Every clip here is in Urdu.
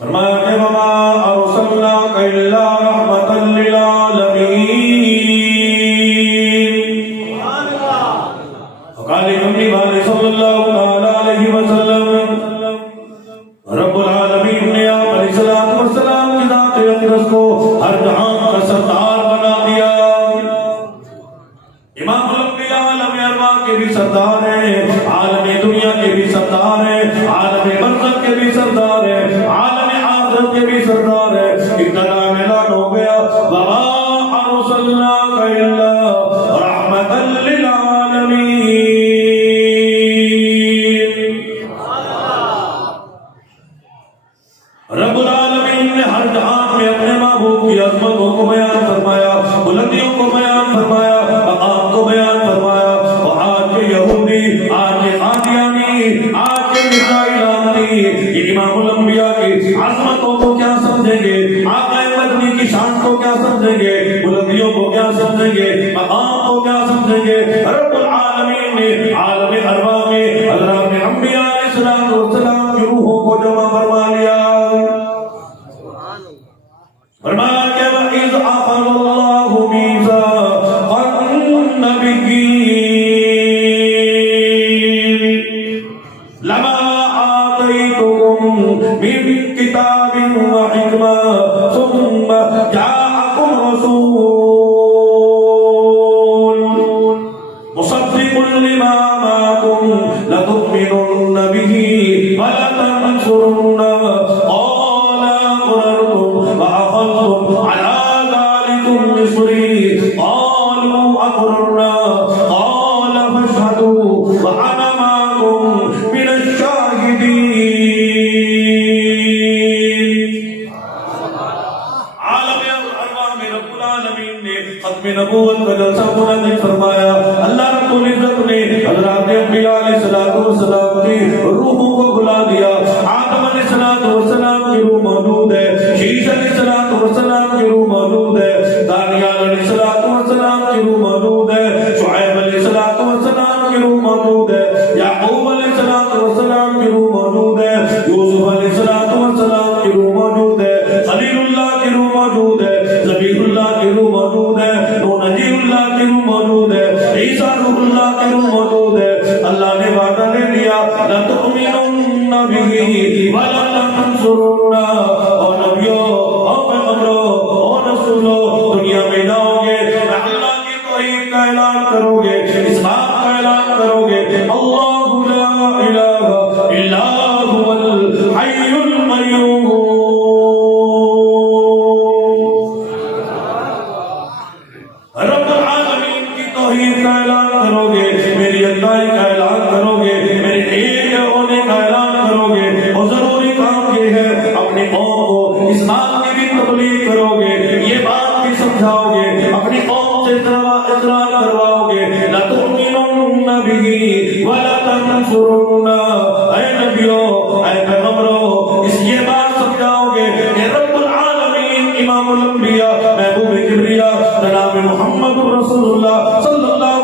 فرمایا کہ وما ارسلناک الا رحمۃ للعالمین. وقال کملی والے صلی اللہ تعالی علیہ وسلم رب العالمین نے آپ علیہ الصلوۃ والسلام کی ذات اقدس کو ہر جہان کا سردار بنا دیا. امام الانبیاء عالم ارواح کے بھی سردار ہیں، عالم دنیا کے بھی سردار ہیں، عالم برزخ کے بھی سردار ہیں، عالم آخرت کے بھی سردار ہیں. ابتدا میں اعلان ہو گیا وما ارسلناک الا رحمۃ للعالمین. رب العالمین نے ہر جہان میں اپنے محبوب کی عظمتوں کو بیان فرمایا، بلندیوں کو بیان فرمایا، مقام کو بیان فرمایا. اور آج کے یہودی، آج کے قادیانی، آج کے اسرائیلانی یہ امام الانبیاء کی عظمتوں کو کیا سمجھیں گے، آقا مدنی کی شان کو کیا سمجھیں گے، بلندیوں کو کیا سمجھیں گے، مقام کو کیا سمجھیں گے. رب العالمین نے عالم ارواح میں حضرات انبیاء علیہ السلام کی روحوں کو جمع فرما لیا. فرمایا کہ وَإِذْ أَخَذَ اللَّهُ مِيثَاقَ النَّبِيِّينَ لَمَا آتَيْتُكُم مِّن كِتَابٍ وَحِكْمَةٍ ثُمَّ جَاءَكُمْ رَسُولٌ مُصَدِّقٌ لِّمَا مَعَكُمْ لَتُؤْمِنُنَّ بِهِ وَلَتَنصُرُنَّهُ قَالَ أَقْرَرْتُمْ وَأَخَذْتُمْ عَلَىٰ ذَٰلِكُمْ إِصْرِي قَالُوا أَقْرَرْنَا قَالَ فَاشْهَدُوا وَأَنَا مَعَكُمْ مِنَ الشَّاهِدِينَ. عالم ارواح میں رب العالمین نے ختم نبوت کا جلسہ منعقد فرمایا. اللہ رب العزت نے حضرات انبیاء علیہ السلام کی روحوں کو بلا دیا. آدم علیہ السلام کی روح موجود ہے، شیش علیہ السلام کی روح موجود ہے، دانیال علیہ السلام کی روح موجود ہے، شعیب علیہ السلام کی روح موجود ہے، یعقوب علیہ السلام کی روح موجود ہے، یوسف علیہ السلام کی روح موجود ہے، خلیل اللہ کی روح موجود ہے، ذبیح اللہ کی روح موجود ہے، نجی اللہ کی روح موجود ہے، عیسیٰ روح اللہ کی روح موجود ہے. اللہ نے وعدہ دے لیا لَتُؤْمِنُنَّ بِهِ وَلَتَنصُرُنَّهُ. اور نبیوں اور پیغمبروں اور رسولوں دنیا میں جاؤ گے، اللہ کی توحید کا اعلان کرو گے، اس بات کا اعلان کرو گے اللہ لا الہ الا هو الحی القیوم. رب العالمین کی توحید کا اعلان کرو گے، میری اللہ کا اعلان کرو گے، میرے ایک ہونے کا اعلان کرو گے. اور ضروری کام یہ ہے اپنی قوم کو اس بات کی بھی تبلیغ کرو گے، یہ بات بھی سمجھاؤ گے، اپنی قوم سے اقرار کرواؤ گے لَتُؤْمِنُنَّ بِهِ وَلَتَنصُرُنَّهُ. اے نبیوں، اے پیغمبروں، اس یہ بات سمجھاؤ گے کہ رب العالمین امام الانبیاء محبوب کبریا جناب محمد رسول اللہ صلی اللہ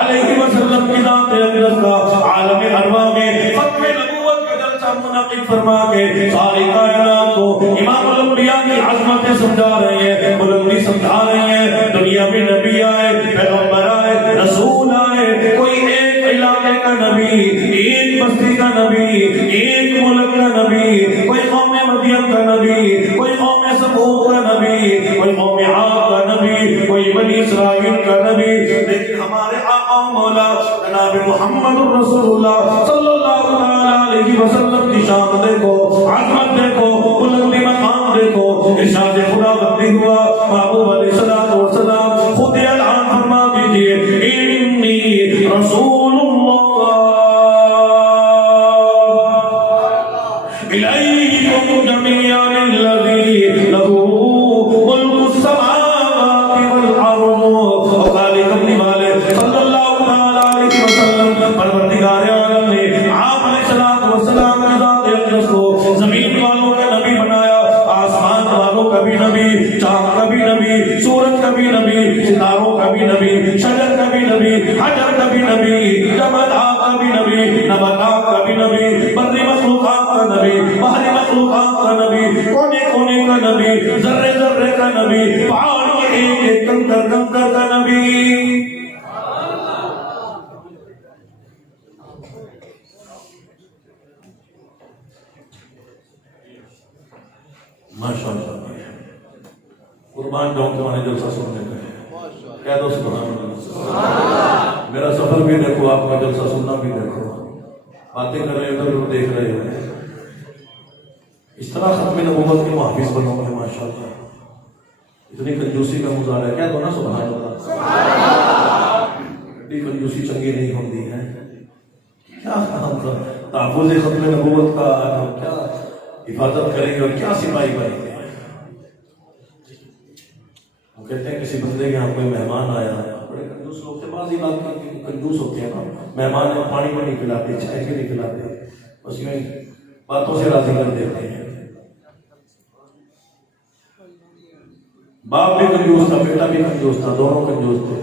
علیہ وسلم کی ذات اقدس کا عالم ارواح میں ختم نبوت کا جلسہ منعقد فرما کے ساری کائنات کو امام الانبیاء کی عظمتیں سمجھا رہے ہیں، بلندی سمجھا رہے ہیں. دنیا میں نبی آئے، پیغمبر آئے، رسول آئے، کوئی ایک علاقے کا نبی، ایک بستی کا نبی، ایک ملک کا نبی، کوئی قوم مدین کا نبی، کوئی قوم سمود کا نبی، کوئی قوم عاد کا نبی، کوئی بنی اسرائیل کا نبی. لیکن ہمارے آقا و مولا جناب محمد رسول اللہ صلی اللہ علیہ وسلم کی شان دیکھو، عظمت دیکھو، بلندی مقام دیکھو. ارشاد خدا بندی ہوا محبوب علیہ السلام خود اعلان فرما دیجئے انی رسول اللہ الیکم جمیعا الذی لہ ملک السماوات والارض. وقال کملی والے صلی اللہ علیہ وسلم پروردگار عالم نے آپ علیہ السلام کی ذات اقدس کو زمین والوں کا نبی بنایا، آسمان والوں کا بھی نبی، چاند کا بھی نبی، سورج کا بھی نبی، ستاروں کا بھی نبی، شجر کا بھی نبی، حجر کا بھی نبی، جمادات کا بھی نبی، نباتات کا بھی نبی، بحری مخلوقات کا نبی، بحری مخلوقات کا نبی. نبی، پہاڑ کے ایک ایک کنکر کنکر کا نبی. ماشاءاللہ قربان جاؤں تمہارے جلسہ سننے کا. کہہ دو سبحان اللہ. میرا سفر بھی دیکھو، آپ کا جلسہ سننا بھی دیکھو. باتیں کر رہے ہو ادھر دیکھ رہے ہو. اس طرح ختم نبوت کے محافظ بنو گے ماشاءاللہ. اتنی کنجوسی کا مظاہرہ ہے. کہہ دو نا سبحان اللہ. اتنی کنجوسی چنگی نہیں ہوتی ہے. کیا تحفظ ختم نبوت کا ہم کیا حفاظت کریں گے اور کیا سپاہی بنیں گے. وہ کہتے ہیں کسی بندے کے یہاں کوئی مہمان آیا ہے، بڑے کنجوس لوگ تھے، بعض بات کنجوس ہوتے ہیں نا. مہمان نے پانی میں نہیں پلاتے، چائے کے نہیں پلاتے، بس میں باتوں سے راضی کر دیتے ہیں. باپ بھی کنجوس تھا، بیٹا بھی کنجوس تھا، دونوں کنجوس تھے.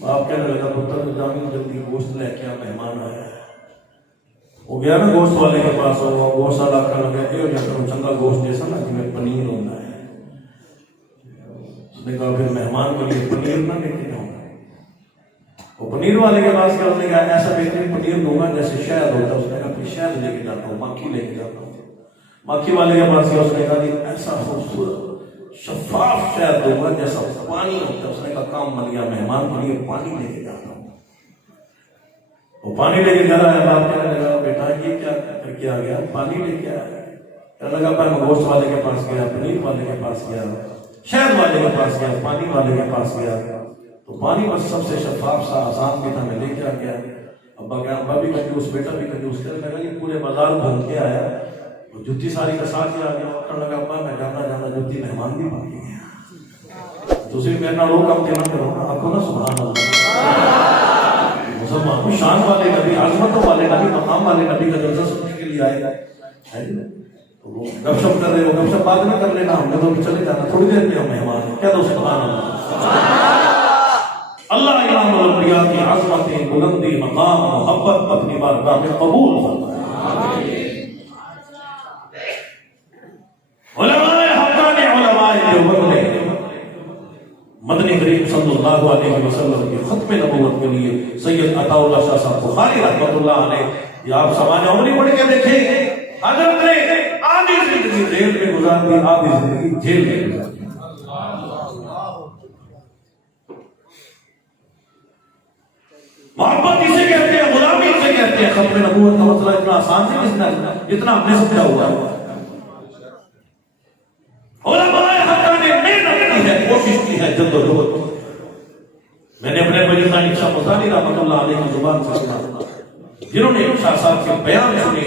باپ کہنے لگا پتر جامی جلدی گوشت لے کے مہمان آیا ہے. وہ گیا نا گوشت والے کے پاس، وہ گوشت والا کہنے لگا چنگا گوشت جیسا نا کہ میں پنیر ہونا ہے. اس نے کہا پھر مہمان کے لیے پنیر نہ لے کے جاؤں. وہ پنیر والے کے پاس کیا، اس نے کہا ایسا بہترین پنیر دوں گا جیسے شہد ہوتا ہے. اس نے کہا پھر شہد لے کے جاتا ہوں، مکھی لے کے جاتا ہوں. مکھی والے کے پاس کیا، اس نے کہا ایسا خوبصورت شفاف شہد دوں گا جیسا پانی ہوتا ہے. اس نے کہا کام بن گیا، مہمان کے لیے پانی لے کے جاتا ہوں. وہ پانی لے کے جا رہا ہے. باپ کہنے لگا بیٹا یہ کیا کر کے آ گیا، پانی لے کے آیا. کہنے لگا میں گوشت والے کے پاس گیا، پنیر والے کے پاس گیا، شہد والے کے پاس گیا، پانی والے کے پاس گیا، تو پانی بس سب سے شفاف سا آسان بھی تھا، میں لے کے آ گیا. ابا کیا، ابا بھی کنجوس، بیٹا بھی کنجوس. کہنے لگا یہ پورے بازار گھوم کے آیا، جوتی ساری کا ساتھ ہی آ گیا. کہنے لگا ابا میں جانا جانا جوتی مہمان بھی باقی ہے. تو صرف میرا رو کم دینا کرو نا، آپ کو نا سبحان اللہ. مسلمان شان والے نبی، عظمتوں والے نبی، مقام والے نبی کا جلسہ سننے کے لیے آئے گا. وہ گپ شپ کر رہے ہو، گپ شپ بعد میں کر لینا، ہم نے تو چلے جانا، تھوڑی دیر کے ہم مہمان. کیا دو سبحان اللہ. اللہ امام الانبیاء کی عظمتیں، بلندی، مقام، محبت اپنی بارگاہ میں قبول فرمائے. علماء حقانی، علماء دیوبند نے مدنی کریم صلی اللہ علیہ وسلم کے ختم نبوت کے لیے سید عطا اللہ شاہ صاحب بخاری رحمۃ اللہ علیہ، یہ آپ سماج عمری پڑھ کے دیکھیں، حضرت نے آدھی زندگی جیل میں گزار دی، آدھی زندگی جیل میں گزار دی. محبت اسے کہتے ہیں، غلامی اسے کہتے ہیں. ختم نبوت کا مسئلہ اتنا آسان نہیں جتنا ہم نے سمجھا ہوا ہے. علماء حقا نے محنت کی ہے، کوشش کی ہے، جدوجہد. میں نے اپنے بڑی خانی شاہ مزاری رحمۃ اللہ علیہ کی زبان سے سنا، جنہوں نے شاہ صاحب کے بیان سنے،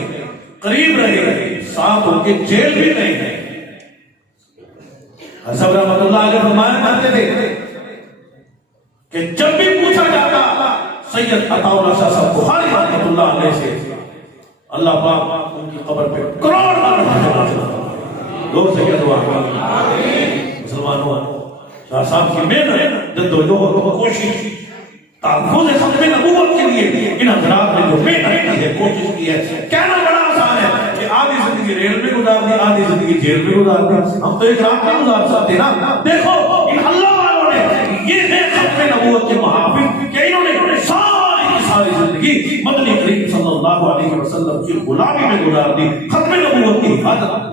قریب رہے، ساتھ ہو کے جیل بھی نہیں ہے. حضرت رحمۃ اللہ علیہ فرمایا کرتے تھے کہ جب بھی پوچھا جاتا سید عطا اللہ شاہ صاحب بخاری رحمۃ اللہ علیہ سے، اللہ پاک ان کی قبر پہ کروڑ لوگ سے کیا دعا کریں. مسلمانوں، شاہ صاحب کی محنت، جدوجہد، کوشش، تحفظ ختم نبوت کے لیے ان حضرات نے جو محنت کی ہے، کوشش کی ہے. کہنا بڑا آسان ہے کہ آدھی زندگی ریل میں گزار دی، آدھی زندگی جیل میں گزار دی. ہم تو ایک رات میں گزار سکتے نا. دیکھو ان اللہ والوں نے، یہ ہے ختم نبوت کے محافظ کہ انہوں نے ساری زندگی مدنی کریم صلی اللہ علیہ وسلم کی غلامی میں گزار دی، ختم نبوت کی حفاظت.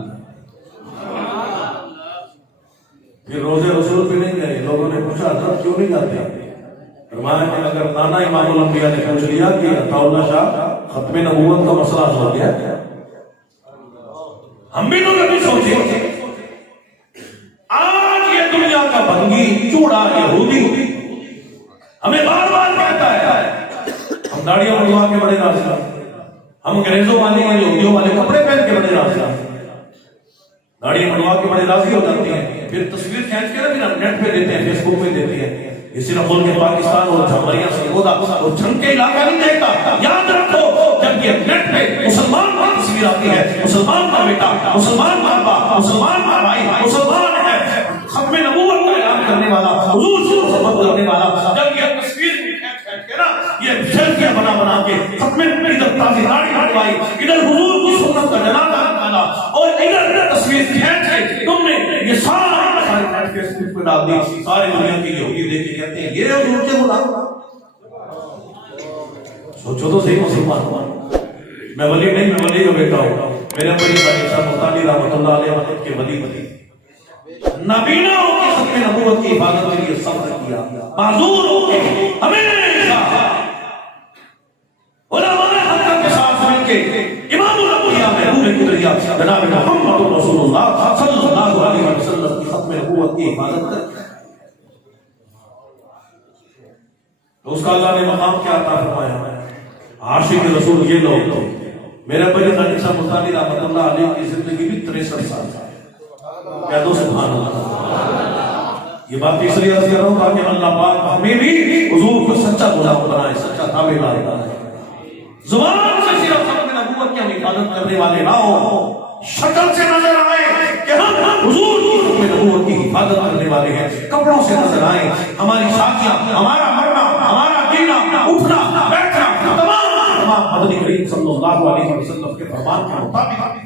پھر روزے رسول بھی نہیں گئے. لوگوں نے پوچھا حضرت کیوں نہیں جاتے؟ فرمایا کہ اگر نانا امام الانبیاء نے پوچھ لیا کہ عطا اللہ شاہ ختم نبوت کا مسئلہ ہو گیا، ہم بھی تو کبھی سوچے. آج یہ دنیا کا بھنگی چوڑا یہودی ہمیں بار بار کہتا ہے ہم داڑیاں منڈوا کے بڑے راستہ، ہم انگریزوں والے یا یہودیوں والے کپڑے پہن کے بڑے راستہ، داڑھی منڈوا کے بڑے راضی ہو جاتے ہیں. پھر تصویر کھینچ کے نا نیٹ پہ دیتے ہیں، فیس بک پہ دیتے ہیں. یہ صرف ملک کے پاکستان اور جمہوریہ سرگودا اور جھنگ کے علاقہ نہیں دیکھتا. یاد رکھو جب یہ نیٹ پہ مسلمان کی تصویر آتی ہے، مسلمان کا بیٹا، مسلمان کا باپ، مسلمان کا بھائی، مسلمان ہے، ختم نبوت کا اعلان کرنے والا، حضور سے محبت کرنے والا، جب یہ تصویر کھینچ کے نا یہ سیلفیاں بنا بنا کے ختم ادھر تازی داڑھی ہٹوائی، ادھر حضور کی سنت کا جنازہ نکالا، اور ادھر تصویر کھینچ کے تم نے یہ سارے ڈال دی. ساری دنیا کے یہودی دیکھ کے کہتے ہیں یہ حضور کے غلام. سوچو تو صحیح مسلمان. میں ولی نہیں، میں ولی کا بیٹا ہوں. میرے بڑی بھائی صاحب مفتانی رحمۃ اللہ علیہ مدد کے ولی نبینا ہو کے ختم نبوت کی حفاظت کے لیے صبر کیا، معذور ہو کے ہمیشہ علماء حق کے ساتھ مل کے امام الانبیاء محبوب قدریہ جناب محمد رسول اللہ صلی اللہ علیہ وسلم کی ختم نبوت کی حفاظت کر. تو اس کا اللہ نے مقام کیا عطا فرمایا؟ عاشق رسول یہ لوگ تھے. میرا بڑی خلیفہ صاحب مفتانی رحمۃ اللہ علیہ کی زندگی بھی 63 سال ہے. کہہ دو سبحان اللہ. یہ بات اس لیے عرض کر رہا ہوں تاکہ اللہ پاک ہمیں بھی حضور کو سچا غلام بنائے، سچا تابعدار بنائے. زبان سے صرف ختم نبوت کی ہم حفاظت کرنے والے نہ ہوں، شکل سے نظر آئے کہ ہم حضور کی ختم نبوت کی حفاظت کرنے والے ہیں. کپڑوں سے نظر آئے، ہماری شادیاں، ہمارا مرنا، ہمارا جینا، اٹھنا بیٹھنا تمام مدنی کریم صلی اللہ علیہ وسلم کے فرمان کے مطابق.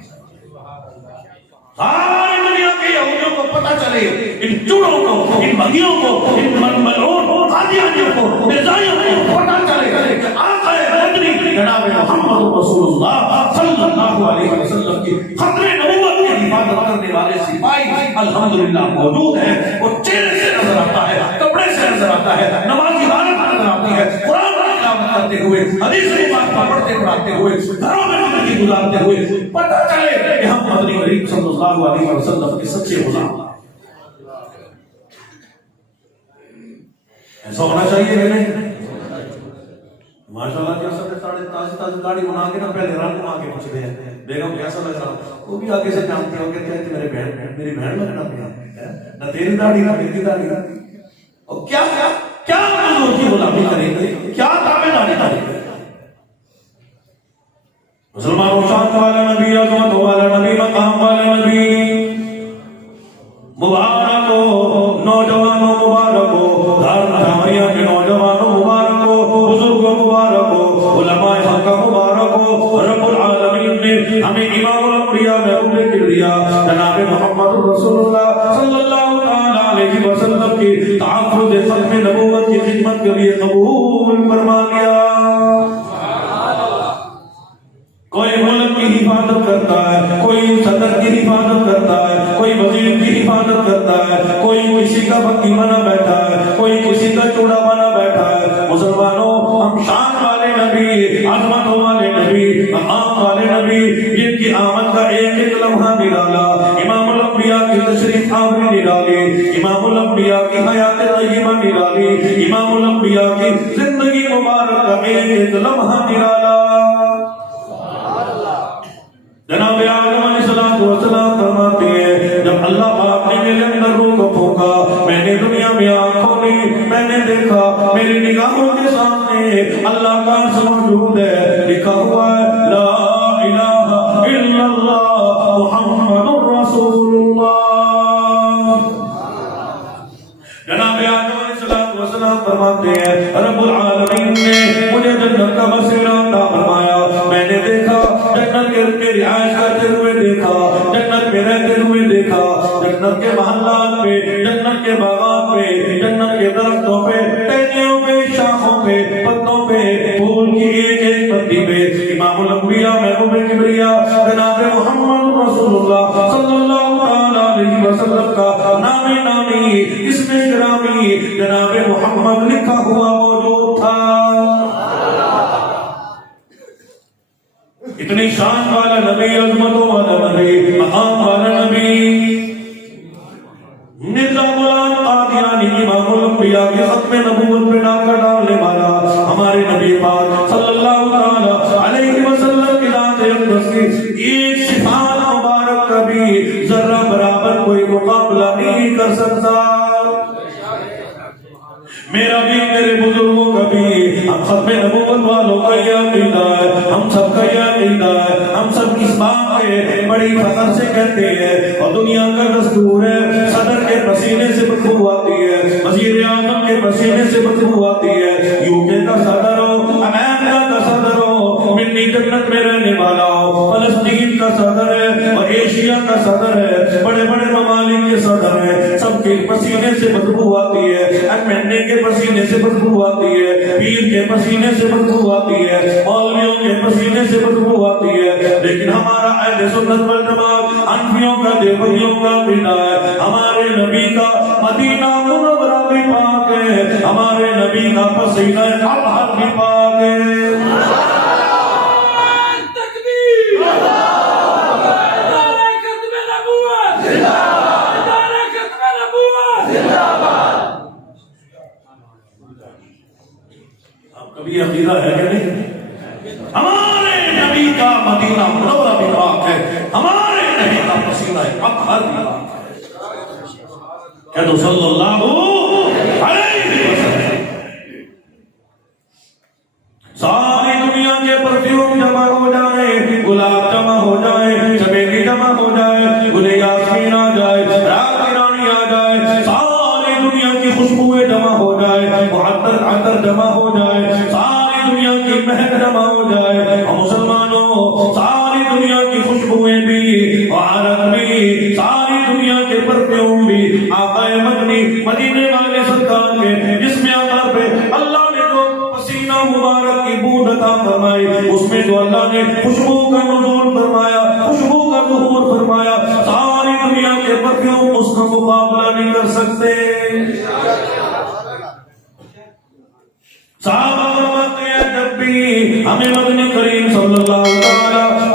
ساری دنیا کے یہودیوں کو پتہ چلے، ان چوڑوں کو، ان بھگیوں کو، ان ملعون قادیانیوں کو، مرزائیوں کو پتہ چلے کہ آقا مدنی جناب محمد رسول اللہ صلی اللہ علیہ وسلم کی ختم نبوت کی حفاظت کرنے والے سپاہی الحمدللہ موجود ہیں. وہ چہرے سے نظر آتا ہے، کپڑے سے نظر آتا ہے، نمازی حالت نظر آتی ہے، قرآن کرتے ہوئے، حدیث شریف پڑھتے پڑھاتے ہوئے، گھروں میں زندگی گزارتے ہوئے پتہ چلے کہ ہم مدنی کریم صلی اللہ علیہ وسلم کے سچے غلام. ایسا ہونا چاہیے کہ نہیں؟ ماشاءاللہ کیسا تازی تازی داڑھی بنا کے نا پہلے رنگ بنا کے پوچھتے ہیں بیگم کیسا لگ رہا، وہ بھی آگے سے جانتے ہو کہتے ہیں میرے بہن، میری بہن لگنا پڑا نہ تیری داڑھی نہ میری داڑھی. اور کیا کیا کیا حضور کی غلامی کریں گے، کیا تابعداری کریں گے. مسلمانوں شان والا نبی، عظمت والا نبی، مقام والا نبی مبارک ہو. نوجوانوں مبارک ہو، دارالحکومت کے نوجوانوں مبارک ہو، بزرگوں مبارک ہو، علماء حق مبارک ہو. رب العالمین نے ہمیں امام الانبیاء محبوب کبریا جناب محمد رسول اللہ صلی اللہ تعالی علیہ وسلم کی تحفظ ختم نبوت کی خدمت کے لیے قبول فرما لیا. کوئی ملک کی حفاظت کرتا ہے، کوئی صدر کی حفاظت کرتا ہے، کوئی وزیر کی حفاظت کرتا ہے، کوئی کسی کا بکی بنا بیٹھا ہے، کوئی کسی کا چوڑا بنا بیٹھا ہے. مسلمانوں ہم شان والے نبی، عظمت والے نبی، مقام والے نبی جن کی آمد کا ایک ایک لمحہ نرالا، امام الانبیاء کی تشریف آوری نرالی، امام الانبیاء کی حیات طیبہ نرالی، امام الانبیاء کی زندگی مبارک کا ایک ایک لمحہ نرالا. جناب آدم علیہ السلام فرماتے ہیں جب اللہ پاک نے میرے اندر روح کو پھونکا، میں نے دنیا میں آنکھوں میں نے دیکھا، میری نگاہوں کے سامنے اللہ کا عرش موجود ہے، لکھا ہوا ہے لا الہ الا اللہ محمد رسول اللہ. جناب آدم علیہ السلام فرماتے ہیں رب العالمین نے مجھے جنت کا بصیرہ عطا فرمایا. میں نے دیکھا جنت کے رہائش کرتے ہوئے دیکھا، جنت میں رہتے ہوئے دیکھا، جنت کے محلات پہ، جنت کے باغات پہ، جنت کے درختوں پہ، ٹہنیوں پہ، شاخوں پہ، پتوں پہ، پھول کی ایک ایک پتی پہ امام الانبیاء محبوب کبریا جناب محمد رسول اللہ صلی اللہ علیہ وسلم کا نام نامی، اسم گرامی جناب محمد لکھا ہوا موجود تھا. اتنی شان والا نبی، عظمتوں والا نبی، مقام والا نبی، نظام القادیانی امام الانبیاء کی ختم نبوت پہ ڈاکہ ڈالنے والا ہمارے نبی پاک صلی اللہ تعالی علیہ وسلم کی ذات اقدس کی ایک صفات مبارک کا بھی ذرہ برابر کوئی مقابلہ نہیں کر سکتا. میرا بھی میرے بزرگوں کا بھی، ہم ختم نبوت والوں کا یہ عقیدہ ہے، ہم سب کا یہ عقیدہ ہے. ہم سب اس بات پہ بڑی فخر سے کہتے ہیں اور دنیا کا دستور ہے، صدر کے پسینے سے بدبو آتی ہے، وزیر اعظم کے پسینے سے بدبو آتی ہے، یو کے کا صدر ہو، امریکہ کا صدر ہو، ملی جنت میں رہنے والا ہو، فلسطین کا صدر ہے اور ایشیا کا صدر ہے، بڑے بڑے ممالک کے صدر ہیں، سب کے کے پسینے سے بدبو آتی ہے، مہینے کے پسینے سے بدبو آتی ہے، پیر کے پسینے سے بدبو آتی ہے، مولویوں کے پسینے سے بدبو آتی ہے، لیکن ہمارا اہل سنت والجماعت حنفیوں کا دیوبندیوں کا عقیدہ ہے ہمارے نبی کا مدینہ منورہ بھی پاک ہے، ہمارے نبی کا پسینہ اطہر بھی پاک ہے۔ کبھی عقیدہ ہے کہ نہیں؟ ہمارے نبی کا مدینہ منورہ بھی پاک ہے، ہمارے نبی کا پسینہ اطہر بھی پاک ہے۔ کہہ دو صلی اللہ علیہ وسلم۔ ساری دنیا کے پرفیوم جمع ہو جائے، گلاب جمع ہو جائے، چمیلی جمع ہو جائے، گل یاسمین آ جائے، رات کی رانی آ جائے، ساری دنیا کی خوشبوئیں جمع ہو جائے، معطر عطر جمع ہو جائے، ساری دنیا کی مہک جمع ہو جائے، اور مسلمانوں ساری دنیا کی خوشبوئیں بھی، عرق بھی، ساری دنیا کے پرفیوم بھی آقا مدنی مدینے والے سرکار کے جس میں آقا پہ اللہ نے جو پسینہ مبارک کی بوند عطا فرمائی، اس میں جو اللہ نے خوشبو کا نزول فرمایا، خوشبو کا ظہور فرمایا، ساری دنیا کے پرفیوم اس کا مقابلہ نہیں کر سکتے۔ صحابہ فرماتے ہیں جب بھی ہمیں مدنی کریم صلی اللہ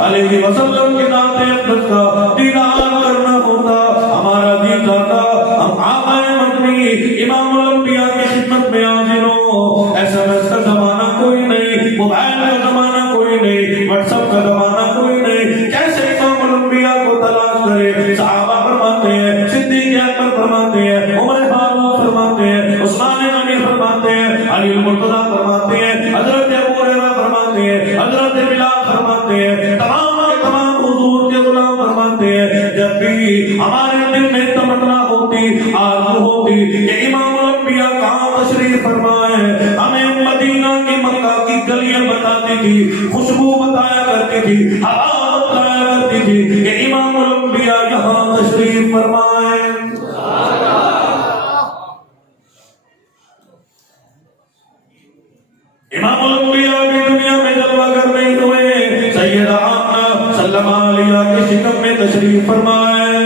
علیہ وسلم کے ذات اقدس کا دیدار کرنا ہوتا، ہمارا جی چاہتا ہم آقا مدنی امام الانبیاء کی خدمت میں حاضر ہوں۔ SMS کا زمانہ کوئی نہیں، موبائل کا زمانہ کوئی نہیں، واٹس ایپ کا زمانہ کوئی نہیں، کیسے امام الانبیاء کو تلاش کرے؟ صحابہ فرماتے ہیں، صدیق اکبر فرماتے ہیں، عمر فاروق فرماتے ہیں، عثمان غنی فرماتے ہیں، علی المرتضیٰ فرماتے ہیں، حضرت ابو ہریرہ فرماتے ہیں، حضرت بلال فرماتے ہیں، تمام کے تمام حضور کے غلام فرماتے ہیں جب بھی ہمارے دل میں تمنا ہوتی، آرزو ہوتی کہ امام الانبیاء کہاں تشریف فرمائے، ہمیں مدینہ کی مکہ کی گلیاں بتاتی تھی، خوشبو بتایا کرتی تھی، ہوا بتایا کرتی تھی کہ امام الانبیاء یہاں تشریف فرمائے۔ امام الانبیاء بھی دنیا میں جلوہ گر نہیں ہوئے، سیدہ آمنہ سلم علیہ کی شکم میں تشریف فرمائے۔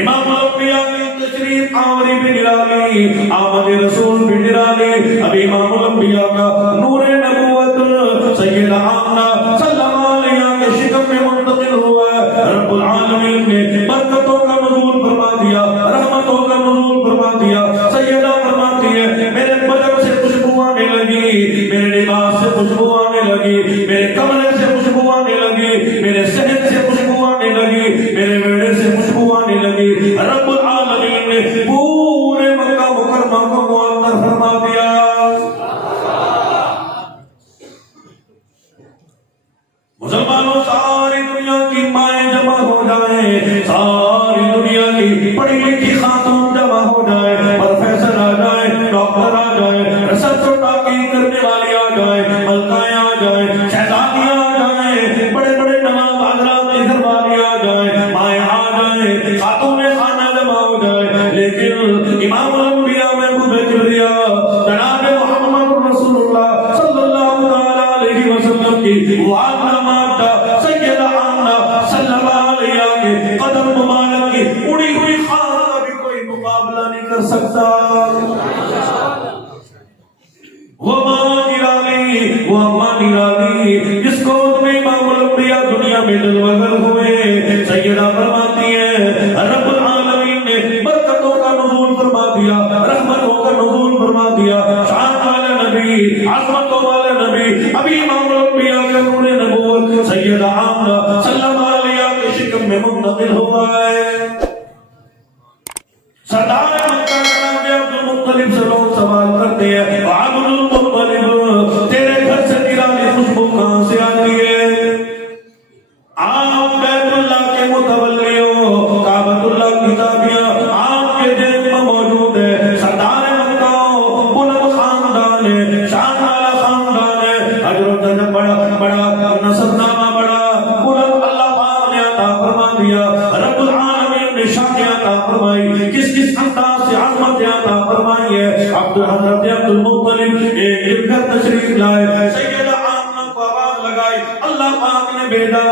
امام الانبیاء کی تشریف آوری بھی نرالی، آمد رسول بھی نرالی، اب امام الانبیاء کا نور نبوت سیدہ آمنہ سلم علیہ کے شکم میں منتقل ہوا ہے۔ رب العالمین نے برکتوں کا نزول فرما دیا، رحمتوں کا نزول فرما دیا۔ سیدہ فرماتی ہے میرے بدن سے خوشبو آنے لگی، میرے لباس سے خوشبو آنے لگی، میرے کمرے سے خوشبو آنے لگی، میرے صحت سے خوشبو آنے لگی، میرے بیڑے سے خوشبو آنے لگی۔ رب العالمین نے پورے مکہ مکرمہ کو معطر فرما دیا۔ مسلمانوں ساری دنیا کی مائیں جمع ہو جائیں، ساری دنیا کی پڑھی لکھی خاتون جمع ہو جائے، پروفیسر آ جائے، ڈاکٹر آ جائے، ریسرچ اور تحقیق کرنے والی آ جائے، ملکائیں آ جائیں، شہزادیاں آ جائیں، بڑے بڑے نواب حضرات کی گھر والی آ جائیں، مائیں آ جائیں، خاتون خانہ جمع ہو جائے، لیکن امام الانبیاء محبوب کبریاء جناب محمد رسول اللہ صلی اللہ علیہ وسلم کی وعد نامہ سیدہ آمنہ صلی اللہ علیہ کے قدم مبارک کی اڑی ہوئی خان کا بھی کوئی مقابلہ نہیں کر سکتا۔ وہ ماں نرالی، وہ اماں نرالی، جس کو میں امام الانبیاء دنیا میں جلوہ گر ہوئے، سیدہ فرماتی ہے رب العالمین نے برکتوں کا نزول فرما دیا، رحمتوں کا نزول فرما دیا، شان والا نبی، عظمتوں والا نبی، ابھی امام الانبیاء کا نور نبوت سیدہ آمنہ صلی اللہ علیہ کے شکم میں منتقل ہوا ہے۔ سردار مکہ جناب عبد المطلب سے لوگ سوال کرتے ہیں، عبد المطلب تیرے گھر سے نرالی خوشبو کہاں سے آتی ہے؟ آپ بیت اللہ کے متولی ہو، کعبۃ اللہ کی چابیاں آپ کے جیب میں موجود ہے، سردار مکہ ہو، بلند خاندان ہے، شان والا خاندان ہے، اجر و تجر بڑا، نسب نامہ بڑا، بلند اللہ پاک نے عطا فرما دیا، رب العالمین نے شان عطا فرمائی۔ کس کس ایک گھر تشریف لائے، سیدہ آمنہ کو آواز لگائی، اللہ پاک نے بھیجا،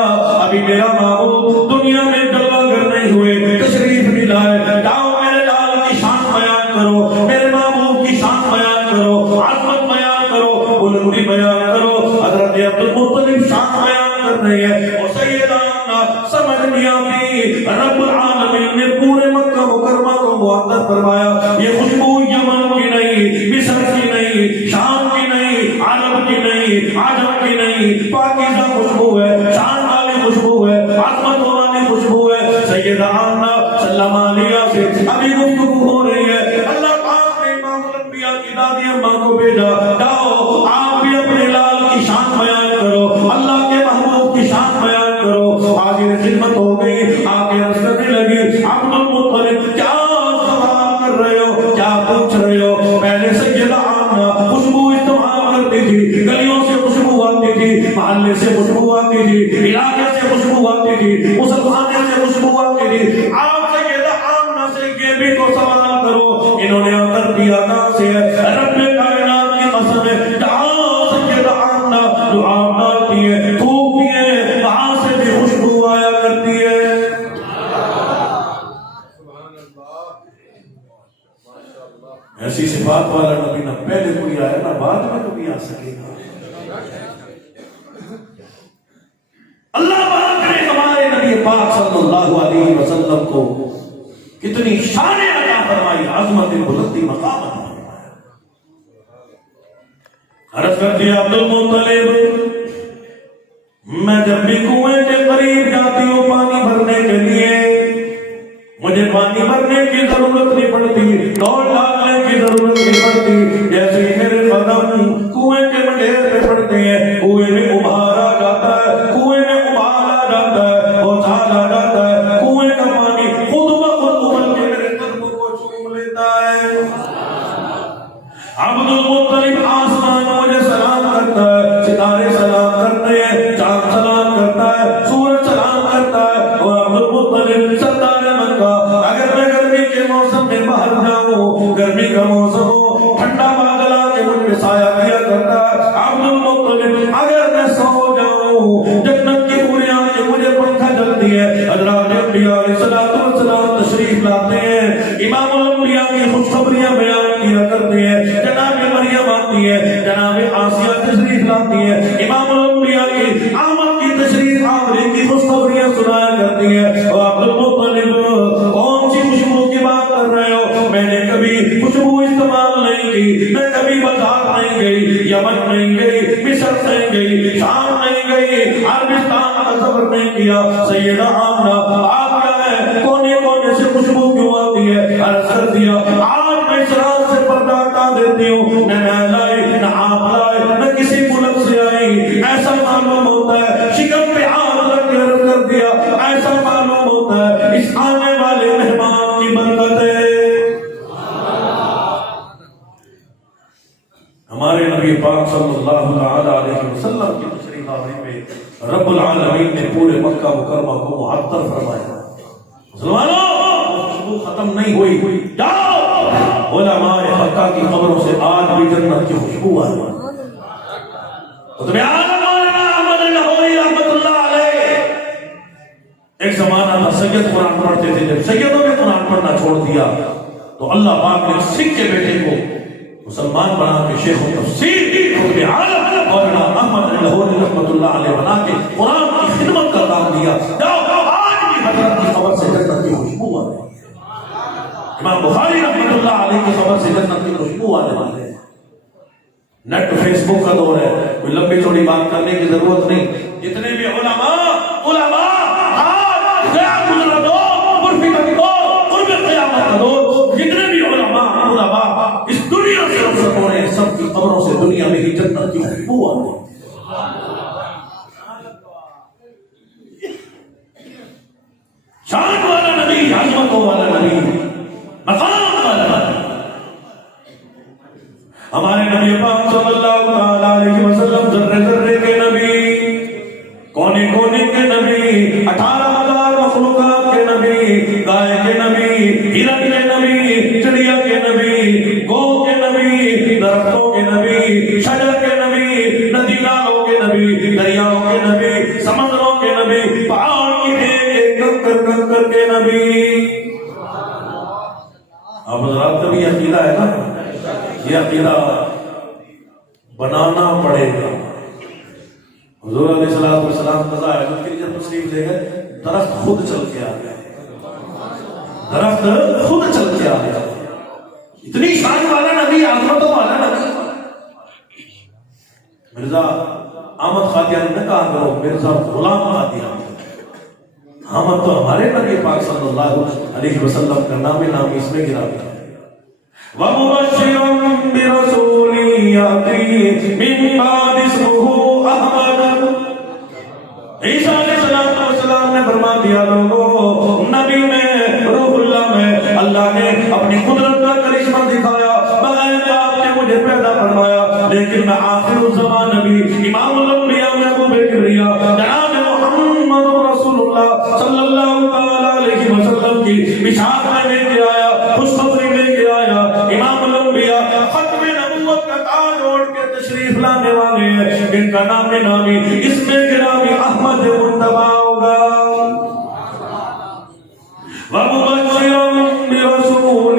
ابھی میرا محبوب دنیا میں جلوہ گر نہیں ہوئے، تشریف بھی لائے، جاؤ میرے لال کی شان بیان کرو، میرے محبوب کی شان بیان کرو، عظمت بیان کرو، بلندی بیان کرو۔ حضرت عبدالمطلب شان بیان کر رہی ہے، اور سیدہ آمنہ سمجھ نہیں آتی، رب العالمین نے پورے مکہ مکرمہ کو معطر فرمایا، یہ خوشبو یمن کی نہیں، مصر کی نہیں، شام کی نہیں، عرب کی نہیں، عجم کی نہیں، پاکیزہ خوشبو ہے، شان والی خوشبو ہے، عظمت والی خوشبو ہے۔ سیدہ آمنہ سلام علیہ سے ابھی گفتگو ہو رہی ہے، اللہ پاک نے امام الانبیاء کی دادی اماں کو بھیجا، جاؤ آپ بھی اپنے لال کی شان بیان کرو، اللہ کے محبوب کی شان بیان کرو۔ حاضر خدمت ہو گئی، آگے عرض کرنے لگی، عبدالمطلب کیا سوال کر رہے ہو، کیا پوچھ رہے ہو؟ پہلے سیدہ آمنہ خوشبو استعمال کرتی تھی، گلیوں سے خوشبو آتی تھی، محلے سے خوشبو آتی تھی، علاقے سے خوشبو آتی تھی، مسلمانے سے خوشبو آتی تھی۔ آپ سیدہ آمنہ سے یہ بھی تو سوال کرو، انہوں نے اتر دیا کہاں سے ہے؟ رب کائنات کی قسم ہے، جہاں سیدہ آمنہ جو آپ ڈالتی ہے، تھوکتی ہے، وہاں سے بھی خوشبو آیا کرتی ہے۔ ایسی صفات والا نبی نہ پہلے کوئی آیا نہ بعد میں کبھی آ سکے گا۔ اللہ پاک نے ہمارے نبی پاک صلی اللہ علیہ وسلم کو کتنی شان عطا فرمائی، عظمت بلندی مقامت فرمایا۔ عرض کر دیا عبدالمطلب، میں جب بھی کنویں کے قریب جاتی ہوں پانی بھرنے کے لیے، مجھے پانی بھرنے کی ضرورت نہیں پڑتی، دوڑ ڈالنے کی ضرورت نہیں پڑتی، جیسے ہی میرے قدم کنویں کے منڈیر پہ پڑتے ہیں، کنویں میں ابھار آ جاتا ہے، کنویں میں ابھار آ جاتا ہے، بوچھال آ جاتا ہے، کنویں کا پانی خود بخود ابل کے میرے قدم کو چوم لیتا ہے۔ عبدالمطلب آسمان مجھے سلام کرتا ہے، ستارے سلام کرتے ہیں، چاند سلام کرتا ہے، سورج سلام کرتا ہے، اور عبدالمطلب سردار مکہ، اگر میں گرمی کے موسم میں باہر جاؤں، گرمی کا موسم ہو، ٹھنڈا بادل آ کے مجھ پہ سایہ کیا کرتا ہے، عبدالمطلب اگر میں سو جاؤں، جنت کی پوری آنکھیں مجھے پنکھا جلتی ہے، حضرات انبیاء علیہ السلام تشریف لاتے ہیں، امام الانبیاء کی خوشخبریاں بیان کیا کرتے ہیں، جناب مریم آتی ہے، جناب آسیہ تشریف لاتی ہے، امام الانبیاء کی آمد کی تشریف آوری کی خوشخبریاں سنایا کرتی ہے۔ اور عبدالمطلب کون سی خوشبو کی بات کر رہے ہو؟ میں نے کبھی خوشبو استعمال نہیں کی، میں کبھی بازار نہیں گئی، یمن نہیں گئی، مصر نہیں گئی، شام نہیں گئی، عربستان کا سفر نہیں کیا۔ سیدہ آمنہ آپ کیا ہے، کونے کونے سے خوشبو کیوں آتی ہے؟ عرض کر دیا، آج میں اس رات سے پردہ ہٹا دیتی ہوں، نہ لائی نہ آپ لائے نہ کسی ملک سے آئی، ایسا معلوم ہوتا ہے، شکم پہ ہاتھ رکھ کے عرض کر دیا، ایسا معلوم ہوتا ہے اس آنے والے مہمان کی برکت ہے۔ ہمارے نبی پاک صلی اللہ علیہ وسلم کی تشریف آوری میں رب العالمین نے پورے مکہ مکرمہ کو معطر فرمایا۔ مسلمانوں، خوشبو ختم نہیں ہوئی، جاؤ علماء حقہ کی قبروں سے آج بھی جنت کی خوشبو آ رہی ہے۔ ایک زمانہ تھا سید قرآن پڑھتے تھے، جب سیدوں نے قرآن پڑھنا چھوڑ دیا تو اللہ پاک نے سکھ کے بیٹے کو مسلمان بنا کے شیخ و تفسیر قطب عالم مولانا احمد لاہوری رحمۃ اللہ علیہ بنا کے قرآن کی خدمت کا کام دیا۔ آج بھی حضرت کی قبر سے جنت کی خوشبو آ رہی ہے، امام بخاری رحمۃ اللہ علیہ کی قبر سے جنت کی خوشبو آنے والے ہیں۔ نیٹ فیس بک کا دور ہے، کوئی لمبی چوڑی بات کرنے کی ضرورت نہیں، جتنے بھی علماء جتنے بھی علماء اس دنیا سے رخصت ہو رہے ہیں، سب کی قبروں سے دنیا میں ہی جنت کی خوشبو آ رہی ہے۔ شان والا نبی، عظمتوں والا نبی، مقام والا نبی، ہمارے نبی پاک صلی اللہ علیہ وسلم ذرے ذرے کے نبی، کونے کونے کے نبی، 18,000 مخلوقات کے نبی، گائے کے نبی، ہرن کے نبی، چڑیا کے نبی، گو کے نبی، درختوں کے نبی، کنکر کے نبی. اب حضرات کا بھی عقیدہ ہے نا, یہ عقیدہ بنانا پڑے گا. حضور علیہ السلام قضا ہے کہ جب تشریف لے گئے درخت خود چل کے آ گیا, درخت خود چل کے آ گیا. اتنی شان والا نبی, عظمتوں والا نبی. مرزا احمد قادیانی نے کہا کرو مرزا غلام قادیانی. احمد تو ہمارے نبی پاک صلی اللہ علیہ وسلم کا نام اس میں گرا گیا. وَمُبَشِّرًا بِرَسُولٍ يَأْتِي مِن بَعْدِ اسْمُهُ أَحْمَدُ. عیسیٰ علیہ السلام نے فرما دیا لوگوں, نبی میں روح اللہ میں اللہ نے اپنی قدرت کا کرشمہ دکھایا. بغیر باپ نے مجھے پیدا فرمایا, لیکن میں آخر الزمان نبی امام الانبیاء میں ابو بکر جناب محمد رسول اللہ صلی اللہ علیہ وسلم کی بشارت میں لے کے آیا, خوشخبری لے کے آیا. امام الانبیاء ختم نبوت کا تاج اوڑھ کے تشریف لانے والے ہیں, ان کا نام نامی اس میں گرامی احمد مجتبیٰ ہوگا. وَمُبَشِّرًا بِرَسُولٍ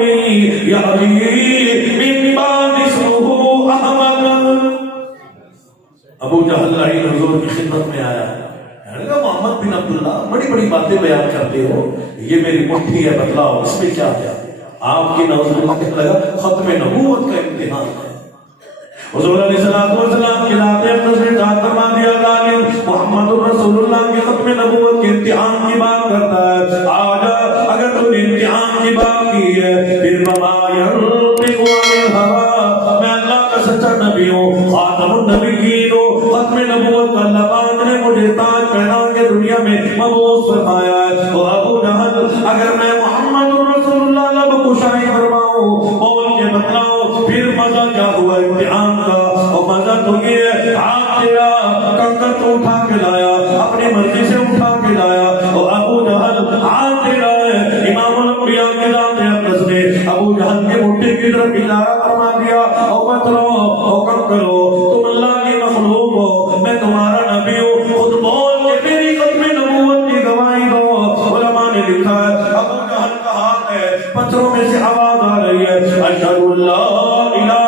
يَأْتِي مِن بَعْدِ اسْمُهُ أَحْمَدُ. ابو جہل لعین حضور کی خدمت میں آیا, محمد بن عبداللہ بڑی بڑی باتیں بیان کرتے ہو, یہ میری مٹھی ہے بتلاؤ اس میں کیا ہے. آپ کی نوز اللہ کہنے لگا ختم نبوت کا امتحان ہے. حضور علیہ السلام کی ذات اقدس نے ذات فرما دیا ظالم محمد رسول اللہ کے ختم نبوت کے امتحان کی بات کرتا ہے. آج اگر تو نے امتحان کی بات کی ہے پھر وما ينطق عن الهوى, میں اللہ کا سچا نبی ہوں, خاتم النبیین ہوں. ختم نبوت کا اللہ پاک نے مجھے تاج پہنا کے دنیا میں مبعوث فرمایا ہے. تو ابو جہل اگر میں محمد رسول اللہ لب کشائی فرماؤں, بول کے بتلاؤ پھر مزہ کیا ہوا امتحان کا. اور مزہ تو یہ ہے ہاتھ تیرا کنکر تو اٹھا کے لایا, اپنی مرضی سے اٹھا کے لایا. اور ابو جہل ہاتھ تیرا ہے. امام الانبیاء کے ذات اقدس نے ابو جہل کے مٹھی کی طرف اشارہ فرما دیا, اور پتھرو حکم کرو تم اللہ کی مخلوق ہو, میں تمہارا نبی ہوں, خود بول کے میری ختم نبوت کی گواہی دو. علماء نے لکھا ہے ابو جہل کا ہاتھ ہے, پتھروں میں سے آواز آ رہی ہے اشہد اللہ الہ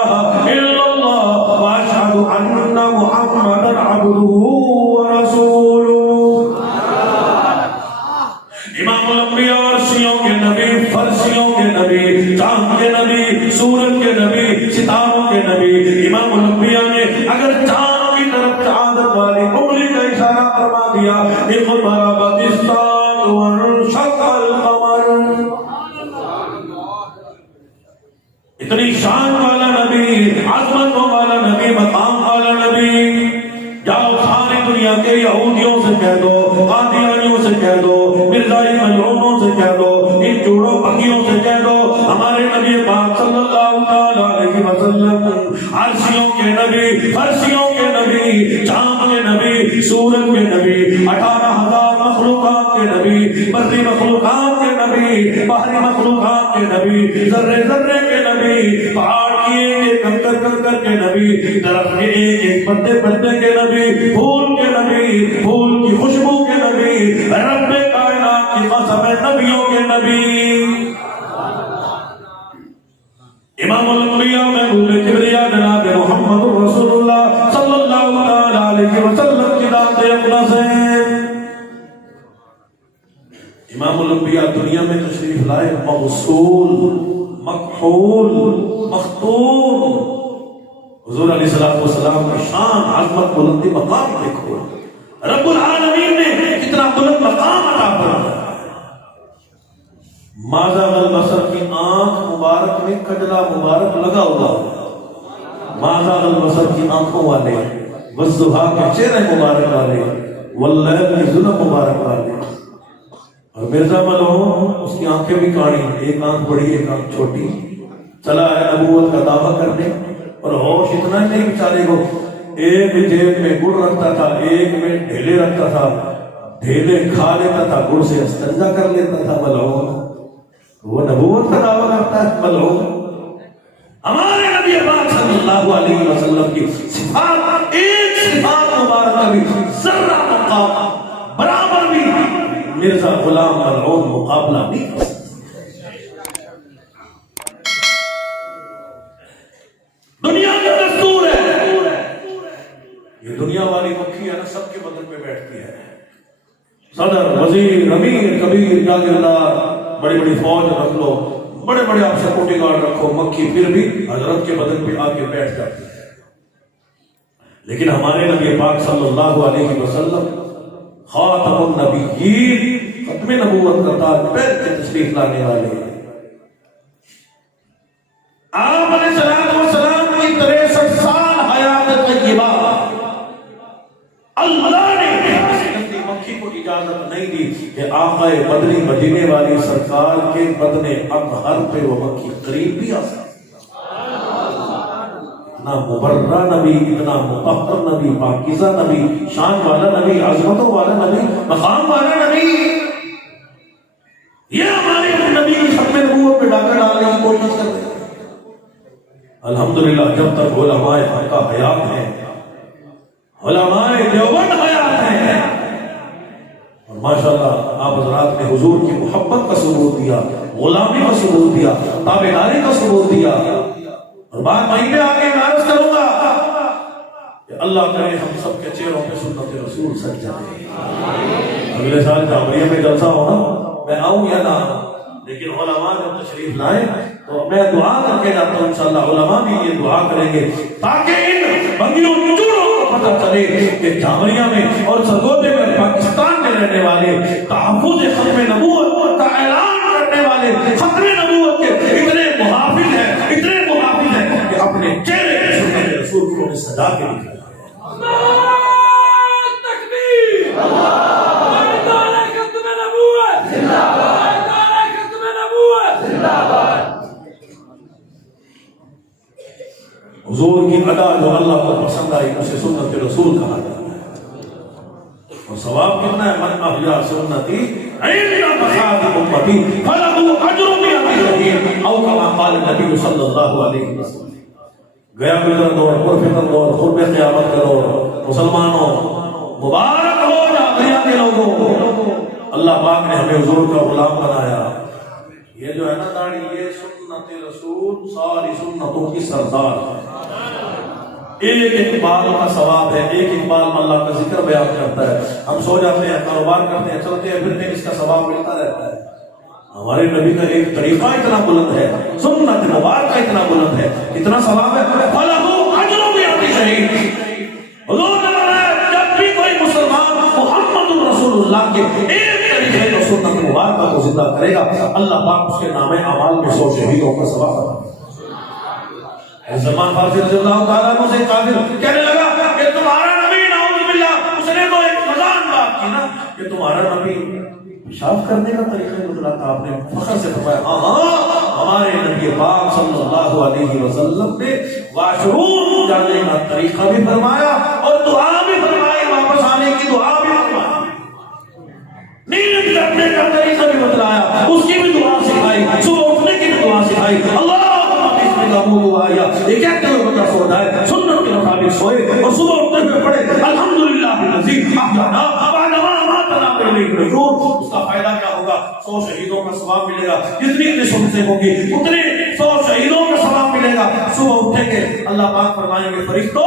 الا اللہ واشہد ان محمد عبدہ ورسولہ. امام الانبیاء عرشیوں کے نبی, فرشیوں کے نبی, چاند کے نبی, سورج کے نبی, ستاروں کے نبی. امام الانبیاء نے اگر چاند کی طرف شہادت والی انگلی کا اشارہ فرما دیا اقتربت الساعة وانشق القمر. اتنی شان والا نبی, عظمتوں والا نبی, مقام والا نبی. جاؤ ساری دنیا کے یہودیوں سے کہہ دو, قادیانیوں سے کہہ دو, مرزائی ملعونوں سے کہہ دو, ان جوڑوں پکیوں سے کہہ دو, ہمارے نبی پاک صلی اللہ علیہ وسلم عرشیوں کے نبی, فرشیوں کے نبی, چاند کے نبی, سورج کے نبی, 18,000 مخلوقات کے نبی, بری مخلوقات کے نبی, بحری مخلوقات کے نبی, ذرے ذرے کے نبی, پہاڑ کی ایک کنکر کنکر کے نبی, درخت کے ایک پتے پتے کے نبی, پھول کے نبی, پھول کی خوشبو کے نبی, رب کائنات کی قسم ہے نبیوں کے نبی. امام الانبیاء محبوب کبریا جناب محمد رسول اللہ صلی اللہ علیہ وسلم کی ذات اقدس ہے. امام الانبیاء دنیا میں تشریف لائے موصول, مکحول, مختوم. حضور علیہ السلام کا شان, عظمت, بلندی, مقام دیکھو. رب العالمین نے کتنا بلند مقام عطا فرمایا. مازاغ البصر کی آنکھ مبارک میں کجلا مبارک لگا ہوا, مازاغ البصر کی آنکھوں والے, والضحیٰ کے چہرے مبارک والے, واللیل کی ظلم مبارک والے. اور مرزا ملعون اس کی آنکھیں بھی کاڑی, ایک آنکھ بڑی ایک آنکھ چھوٹی. چلا ہے نبوت کا دعویٰ کرنے, اور ہوش اتنا ہی نہیں بیچارے کو, ایک جیب میں گڑ رکھتا تھا, ایک میں ڈھیلے رکھتا تھا, ڈھیلے کھا لیتا تھا, گڑ سے استنجا کر لیتا تھا. ملعون وہ نبوت کا دعویٰ کرتا ہے ملعون. ہمارے نبی پاک صلی اللہ علیہ وسلم کی صفات, ایک صفات مبارکہ بھی ذرہ مقام برابر بھی مرزا غلام ملعون مقابلہ نہیں کر سکتے. دنیا کا دستور ہے. یہ دنیا والی مکھی ہے نا سب کے بدن پہ بیٹھتی ہے. صدر، وزیر، امیر، کبیر، جاگیردار، بڑی بڑی فوج رکھ لو، بڑے بڑے آپ سیکورٹی گارڈ رکھو، مکھی پھر بھی حضرت کے بدن پہ آ کے بیٹھ جاتی ہے. لیکن ہمارے نبی پاک صلی اللہ علیہ وسلم خاتم النبیین، ختم نبوت کا تاج پہن کے تشریف لانے والے ہیں. آپ علیہ السلام کی 63 سال حیات طیبہ اللہ نے کسی مکھی کو اجازت نہیں دی کہ آقا بدری مدینے والی سرکار کے بدن اطہر پہ وہ مکھی قریب بھی آ سکتی. اتنا مبرہ نبی، اتنا مطہر نبی، پاکیزہ نبی، شان والا نبی، عظمتوں والا نبی، مقام والا نبی. یہ ہمارے نبی کی ختم نبوت پہ ڈاکہ ڈالنے کی کوشش کر رہے ہیں. الحمدللہ جب تک علماء حق حیات ہیں، علماء دیوبند حیات ہیں، اور ماشاءاللہ آپ حضرات نے حضور کی محبت کا ثبوت دیا، غلامی کا ثبوت دیا، تابعداری کا ثبوت دیا. اور بات مہینے آگے میں عرض کروں گا کہ اللہ کرے ہم سب کے چہروں پہ سنت رسول سج جائے. اگلے سال جامعہ میں جلسہ ہونا، میں آؤں یا نہ، لیکن علماء جب تشریف لائیں تو میں دعا کر کے جاتا ہوں. انشاءاللہ علماء بھی یہ دعا کریں گے تاکہ ان بنگیوں چوروں کو پتہ چلے کہ جامعہ میں اور سرگودے میں پاکستان میں رہنے والے تحفظ ختم نبوت کا اعلان کرنے والے ختم نبوت کے اتنے محافظ ہیں، اتنے محافظ ہیں کہ اپنے چہرے پہ سنت رسول کو سجا کے دکھائے. اللہ تکبیر، اللہ تعالی ختم نبوت زندہ باد، حضور کی ادا جو اللہ کو پسند آئی اسے سنت رسول کہا جاتا ہے. اور ثواب کتنا ہے؟ من احیا سنتی عند فساد امتی فلہ اجر مئۃ شہید او کما قال نبی صلی اللہ علیہ وسلم. گیا گزر دور، پرفتن دور، قرب قیامت کا دور. مسلمانوں مبارک ہو جامعہ کے لوگوں، اللہ پاک نے ہمیں حضور کا غلام بنایا. یہ جو ہے نا داڑھی، یہ سنت رسول ساری سنتوں کی سردار ہے. ایک اقبال کا ثواب ہے، ایک اقبال اللہ کا ذکر بیان کرتا ہے. ہم سو جاتے ہیں، کاروبار کرتے ہیں، چلتے ہیں پھرتے ہیں، اس کا ثواب ملتا رہتا ہے. ہمارے نبی کا ایک طریقہ اتنا بلند ہے، سنت مبارکہ اتنا بلند ہے، اتنا ثواب ہے. فَلَهُ أَجْرٌ مِّئَةِ شَهِيدٍ. حضور نے فرمایا جب بھی کوئی مسلمان محمد رسول اللہ کے ایک طریقے کو سنت مبارکہ کو زندہ کرے گا، اللہ پاک اس کے نام اعمال میں 100 شہیدوں کا ثواب عطا کرے گا. سلمان فارسی رضی اللہ تعالیٰ عنہ سے کافر کہنے لگا کہ تمہارا نبی نعوذ باللہ، اس نے تو ایک مزان بات کی نا کہ تمہارا نبی پیشاب کرنے کا طریقہ بتلاتا. آپ نے فخر سے فرمایا ہاں ہمارے نبی پاک صلی اللہ علیہ وسلم نے واش روم جانے کا طریقہ بھی فرمایا اور دعا بھی فرمائی، واپس آنے کی دعا بھی فرمائی، نیند کرنے کا طریقہ بھی بتلایا، اس کی بھی دعا سکھائی، صبح اٹھنے کی بھی دعا سکھائی. اللہ یہ کہتے ہوئے بندہ سو جائے، سنت کے مطابق سوئے اور صبح اٹھتے ہوئے پڑھے الحمدللہ الذی احیانا بعد ما اماتنا والیہ النشور. اس کا فائدہ کیا ہوگا؟ 100 شہیدوں کا ثواب ملے گا. جتنی سنتیں ہوں گی اتنے 100 شہیدوں کا ثواب ملے گا. صبح اٹھیں گے، اللہ پاک فرمائیں گے فرشتوں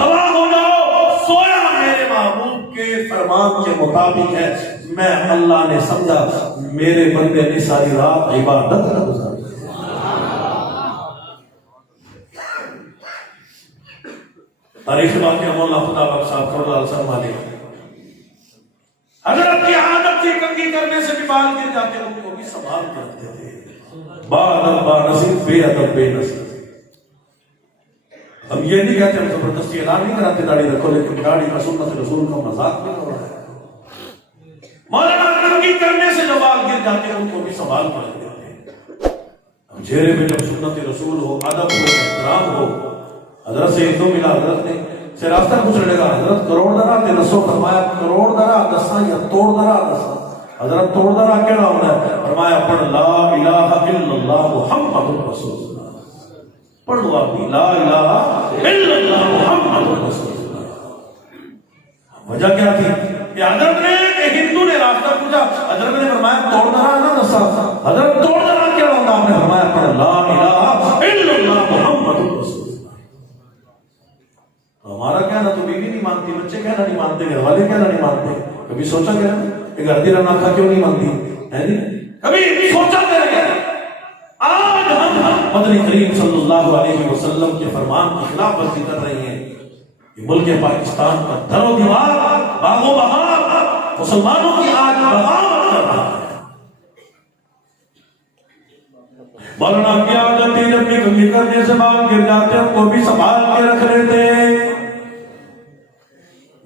گواہ ہو جاؤ، سویا میرے معبود کے فرمان کے مطابق ہے. میں اللہ نے سمجھا میرے بندے نے ساری رات عبادت نہ گزاری. تاریخ باقی مولا خدا بخش صاحب صلی اللہ علیہ وسلم حضرت کی عادت تھی کنگھی کرنے سے بھی بال گر جاتے، ان کو بھی سنبھال کے رکھتے تھے. بادل با نصیب، بے ادب بے نصیب. اب یہ نہیں کہتے ہم زبردستی اعلان نہیں کراتے داڑھی رکھو، لیکن داڑھی کا سنت رسول کا مذاق بھی ہو رہا ہے. مولانا کنگھی کرنے سے جو بال گر جاتے ان کو بھی سنبھال کے رکھتے تھے. اب چہرے میں جب سنت رسول ہو، ادب ہو، احترام ہو. حضرت سے ایک دو ملا، حضرت نے سے راستہ پوچھنے لگا، حضرت کروڑ درا تے دسو. فرمایا کروڑ درا دساں یا توڑ درا دساں؟ حضرت توڑ درا کیڑا ہونا ہے؟ فرمایا پڑھ لا الہ الا اللہ محمد رسول اللہ. پڑھو آپ لا الہ الا اللہ محمد رسول اللہ. وجہ کیا تھی کہ حضرت نے کہ ہندو نے راستہ پوچھا، حضرت نے فرمایا توڑ درا نہ دسا. حضرت توڑ درا کیا ہوتا؟ آپ نے فرمایا پڑھ لا الہ الا اللہ محمد رسول اللہ. ہمارا کہنا تو بیوی نہیں مانتی، بچے کہنا نہیں مانتے، گھر والے کہنا نہیں مانتے. کبھی سوچا گیا کہ گھر دی رناکھا کیوں نہیں مانتی ہے جی؟ کبھی سوچا گیا؟ آج ہم مدنی کریم صلی اللہ علیہ وسلم کے فرمان کی خلاف ورزی کر رہے ہیں. یہ ملک پاکستان کا در و دیوار، باغ و بہار مسلمانوں کی آج بغاوت کر رہا ہے. مولانا کی عادت ہے جب بھی کنگھی کرنے سے بال گر جاتے ہیں کو بھی سنبھال کے رکھ لیتے ہیں.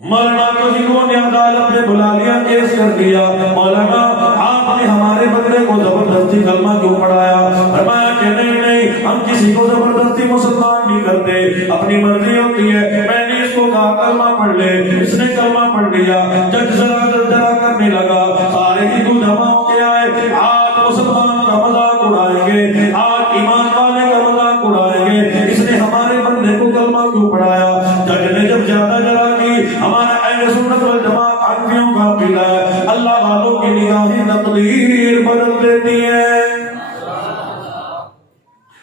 مولانا کو ہندوؤں نے عدالت میں بلا لیا، کیس کر دیا. مولانا آپ نے ہمارے بندے کو زبردستی کلمہ کیوں پڑھایا؟ فرمایا کہ نہیں ہم کسی کو زبردستی مسلمان نہیں کرتے، اپنی مرضی ہوتی ہے. میں نے اس کو کہا کلمہ پڑھ لے، اس نے کلمہ پڑھ لیا. جج ذرا کرنے لگا، سارے ہندو جمع ہو کے آئے. آج مسلمان کا مذاق اڑائیں گے، آج ایمان والے کا مذاق اڑائیں گے، اس نے ہمارے بندے کو کلمہ کیوں پڑھایا؟ جج نے جب زیادہ جرا کی، ہمارا اہل سنت والجماعت حنفیوں کا عقیدہ ہے اللہ والوں کی نگاہیں تقدیر بدل دیتی ہیں.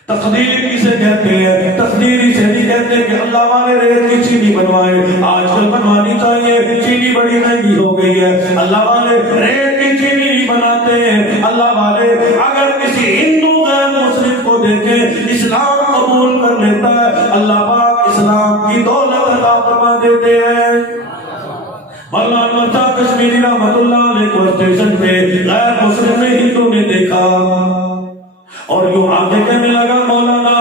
تقدیر کسے کہتے ہیں؟ تقدیر اسے نہیں کہتے کہ اللہ والے ریت کی چینی بنوائے. آج کل بنوانی چاہیے، چینی بڑی مہنگی ہو گئی ہے. اللہ والے ریت کی چینی نہیں بناتے ہیں. اللہ والے اگر کسی ہندو غیر مسلم کو دیکھے اسلام قبول کر لیتا ہے، اللہ پاک اسلام کی دولت عطا فرما دیتے ہیں. مولانا مرزا کشمیری رحمۃ اللہ علیہ کو اسٹیشن پہ غیر مسلم ہندو نے دیکھا اور یوں آگے کہنے لگا مولانا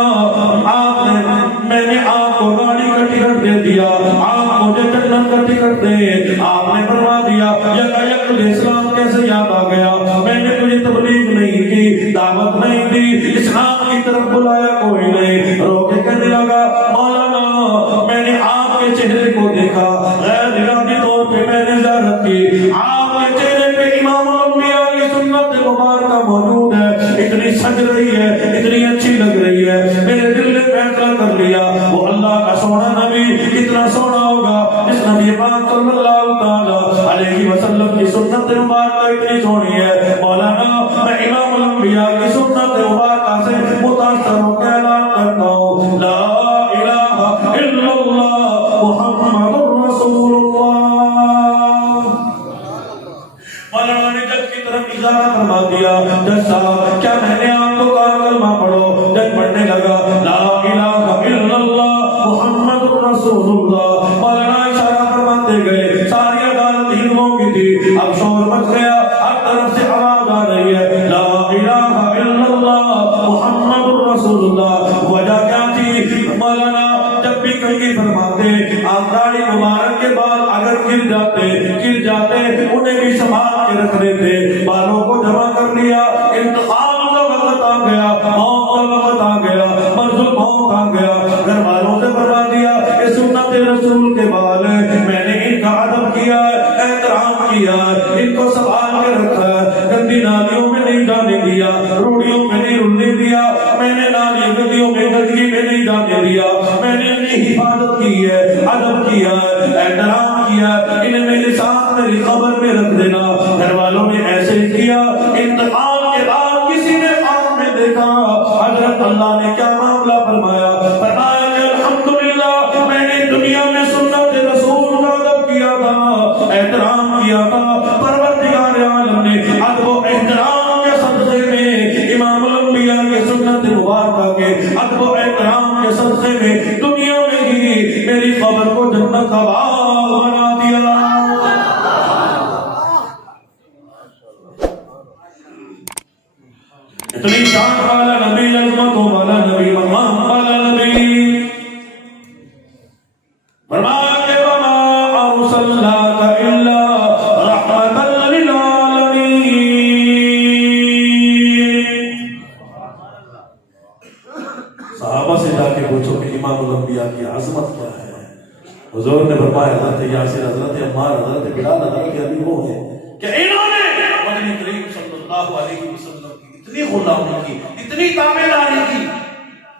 میں نے آپ کو گاڑی کا ٹکٹ دے دیا، آپ مجھے جنت کا ٹکٹ دے. آپ نے فرما دیا یک اسلام کیسے یاد آ گیا؟ میں نے کوئی تبلیغ نہیں کی، دعوت نہیں دی، اسلام کی طرف بلایا کوئی نہیں. رو کے کہنے لگا مولانا میں نے آپ کے چہرے کو دیکھا، غیر ارادی طور پہ میں نے زیارت کی. آپ کے چہرے پہ امام الانبیاء کی سنت مبارکہ موجود ہے، اتنی سج رہی ہے، اتنی اچھی لگ رہی ہے. میرے دل نے فیصلہ کر لیا وہ اللہ کا سونا نبی کتنا سونا ہوگا جس نبی پاک صلی اللہ تعالی علیہ وسلم کی سنت مبارکہ اتنی سونی ہے. مولانا میں امام الانبیاء کی سنت مبارکہ سے متاثر ہو کے اعلان کرتا ہوں لا الہ الا اللہ محمد رسول اللہ. مولانا نے جج کی طرف اشارہ فرما دیا، جج صاحب کیا میں نے آپ کو کہا کلمہ پڑھو؟ جج پڑھنے لگا لا الہ الا اللہ محمد رسول اللہ. مولانا اشارہ فرماتے گئے، ساری عدالت ہندوؤں کی تھی. اب شور مچ گیا، ہر طرف سے آواز آ رہی ہے لا الہ الا اللہ محمد رسول اللہ. وجہ کیا تھی؟ مولانا جب بھی کنگھی فرماتے آپ داڑھی مبارک کے بال اگر گر جاتے انہیں بھی سنبھال کے رکھ دیتے. بالوں کو جمع کر لیا، انتقال کا وقت آ گیا، موت کا وقت آ گیا، مرض موت آ گیا، گھر والوں سے فرما دیا کہ سنت رسول کے بال میں نے ان کا ادب کیا، احترام کیا، ان کو سنبھال کے رکھا، گندی نالیوں میں نہیں جانے دیا، روڑیوں میں نہیں رلنے دیا. میں نے نالی گندیوں میں گندگی میں نہیں جانے دیا. میں نے ان کی حفاظت کی ہے، ادب کیا ہے، احترام کیا. انہیں میرے ساتھ میری قبر میں رکھ دینا. گھر والوں نے ایسے ہی کیا. انتقال کے بعد کسی نے خواب میں دیکھا حضرت اللہ نے کیا معاملہ فرمایا. فرمایا کہ الحمدللہ میں نے دنیا میں سنت رسول کا ادب کیا تھا، احترام کیا تھا. پروردگار عالم نے ادب و احترام کے صدقے میں امام الانبیاء کے سنت مبارکہ کے ادب و احترام کے صدقے میں دنیا میں ہی میری قبر کو جنت کا باغ بنا دیا. اتنی شان والا نبی، عظمتوں والا نبی، مقام والا نبی. فرمایا کہ وما ارسلناک الا رحمۃ للعالمین. صحابہ سے جا کے پوچھو کہ امام الانبیاء کی عظمت کیا ہے. حضور نے فرمایا حضرت یاسر، حضرت عمار، حضرت بلال، حضرت ابی وہ ہیں کہ انہوں نے مدنی کریم صلی اللہ علیہ وسلم کی اتنی غلامی کی، اتنی تابعداری کی